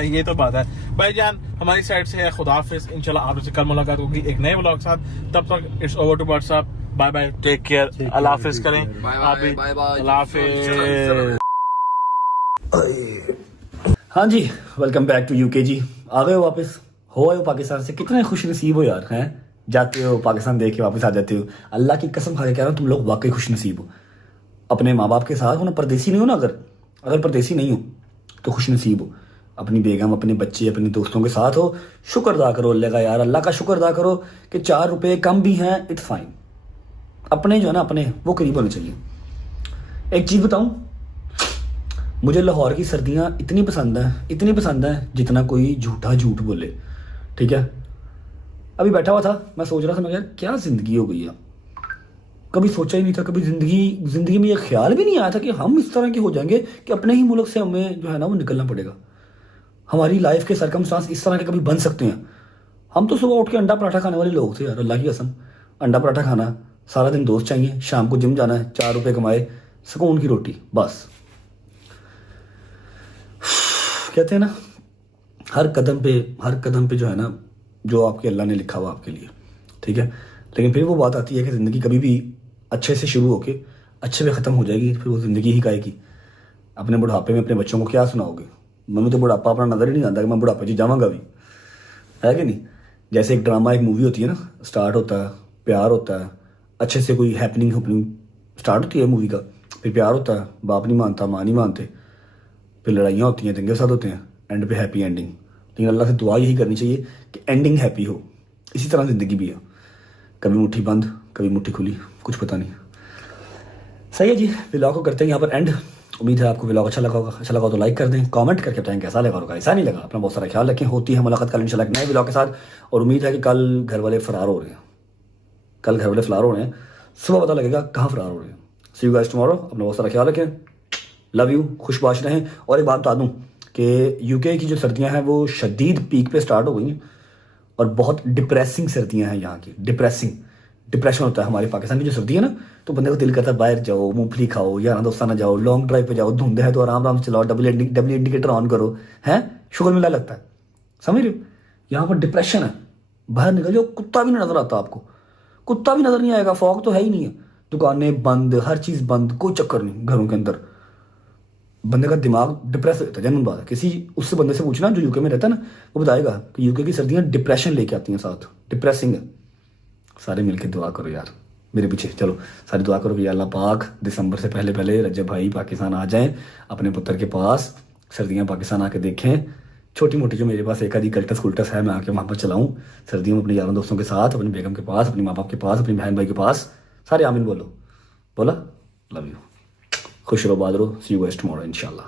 ये तो बात है भाईजान। हमारी साइड से है खुदा हाफिज, इंशाल्लाह आपसे कल मुलाकात होगी एक नए व्लॉग साथ। तब तक it's over to WhatsApp, bye bye, take care, अल्लाह हाफिज करें आप भी, अल्लाह हाफिज। हाँ जी, वेलकम बैक टू यूके जी। आ गए हो वापस, हो आए हो पाकिस्तान से, कितने खुश नसीब हो यार, हैं जाते हो पाकिस्तान देख के वापस आ जाते हो। अल्लाह की कसम खा के कह रहा हूँ, तुम लोग वाकई खुश नसीब हो, अपने माँ बाप के साथ हो ना, परदेसी नहीं हो ना, अगर परदेसी नहीं हो तो खुश नसीब हो, अपनी बेगम, अपने बच्चे, अपने दोस्तों के साथ हो। शुक्र अदा करो अल्लाह का यार, अल्लाह का शुक्र अदा करो कि 4 रुपये कम भी हैं, इट्स फाइन। अपने जो है ना, अपने वो करीब होने चाहिए। एक चीज़ बताऊँ, मुझे लाहौर की सर्दियाँ इतनी पसंद हैं जितना कोई झूठा झूठ बोले, ठीक है। अभी बैठा हुआ था, मैं सोच रहा था, मैं यार क्या ज़िंदगी हो गई है, कभी सोचा ही नहीं था, कभी ज़िंदगी में ये ख्याल भी नहीं आया था कि हम इस तरह के हो जाएंगे कि अपने ही मुल्क से हमें जो है ना वो निकलना पड़ेगा। हमारी लाइफ के सरकमस्टांस इस तरह के कभी बन सकते हैं। हम तो सुबह उठ के अंडा पराठा खाने वाले लोग थे यार, अल्लाह की कसम, अंडा पराठा खाना, सारा दिन दोस्त चाहिए, शाम को जिम जाना है, 4 रुपये कमाए, सुकून की रोटी, बस। कहते हैं ना, हर कदम पे जो है ना, जो आपके अल्लाह ने लिखा हुआ आपके लिए, ठीक है। लेकिन फिर वो बात आती है कि ज़िंदगी कभी भी अच्छे से शुरू होके अच्छे पे ख़त्म हो जाएगी, फिर वो ज़िंदगी ही काएगी। अपने बुढ़ापे में अपने बच्चों को क्या सुनाओगे? मैंने तो बुढ़ापा अपना नज़र ही नहीं आता कि मैं बुढ़ापे जी जाऊँगा भी, है कि नहीं। जैसे एक ड्रामा, एक मूवी होती है ना, स्टार्ट होता है, प्यार होता है, अच्छे से कोई हैपनिंग स्टार्ट होती है मूवी का, फिर प्यार होता है, बाप नहीं मानता, माँ नहीं मानते, फिर लड़ाइयाँ होती हैं, दंगे साथ होते हैं, एंड पे हैप्पी एंडिंग। लेकिन अल्लाह से दुआ यही करनी चाहिए कि एंडिंग हैप्पी हो। इसी तरह ज़िंदगी भी है, कभी मुट्ठी बंद, कभी मुट्ठी खुली, कुछ पता नहीं। सही है जी, व्लॉग को करते हैं यहाँ पर एंड। उम्मीद है आपको व्लॉग अच्छा लगा होगा। अच्छा लगा तो लाइक कर दें, कमेंट करके बताएं कैसा लगा होगा, ऐसा नहीं लगा। अपना बहुत सारा ख्याल रखें। होती है मुलाकात कल इंशाल्लाह नए व्लॉग के साथ। और उम्मीद है कि कल घर वाले फरार हो रहे हैं, सुबह पता लगेगा कहाँ फरार हो रहे हैं। सी यू गाइस टुमारो। अपना बहुत सारा ख्याल रखें, लव यू, खुशबाश रहें। और एक बात बता दूँ कि यूके की जो सर्दियाँ हैं वो शदीद पीक पे स्टार्ट हो गई हैं और बहुत डिप्रेसिंग सर्दियाँ हैं यहाँ की। डिप्रेशन होता है हमारे पाकिस्तान की जो सर्दी है ना, तो बंदे को दिल करता है बाहर जाओ, मूंगफली खाओ, यार दोस्ताना जाओ, लॉन्ग ड्राइव पे जाओ, धुंध है तो आराम से चलाओ, डबल इंडिकेटर ऑन करो, हैं शुगर मिला लगता है, समझ रहे हो। यहाँ पर डिप्रेशन है, बाहर निकल जाओ, कुत्ता भी नहीं नजर आता आपको, कुत्ता भी नजर नहीं आएगा, फॉग तो है ही नहीं है, दुकानें बंद, हर चीज़ बंद, कोई चक्कर नहीं घरों के अंदर। बंदे का दिमाग डिप्रेस रहता है, जनरल बात है। किसी उससे बंदे से पूछना जो यूके में रहता है ना, वो बताएगा कि यूके की सर्दियाँ डिप्रेशन लेके आती हैं साथ, डिप्रेसिंग है। सारे मिलके दुआ करो यार मेरे पीछे, चलो सारी दुआ करो कि अल्लाह पाक दिसंबर से पहले रजब भाई पाकिस्तान आ जाएं अपने पुत्र के पास, सर्दियाँ पाकिस्तान आके देखें। छोटी मोटी जो मेरे पास एक आधी कल्टस है, मैं आके वहाँ पर चलाऊँ सर्दियों में अपने यारों दोस्तों के साथ, अपनी बेगम के पास, अपने माँ बाप के पास, अपनी बहन भाई के पास। सारे आमीन बोला। लव यू, खुश रहो, बाद रहो। सी यू गाइस टुमारो इंशाल्लाह।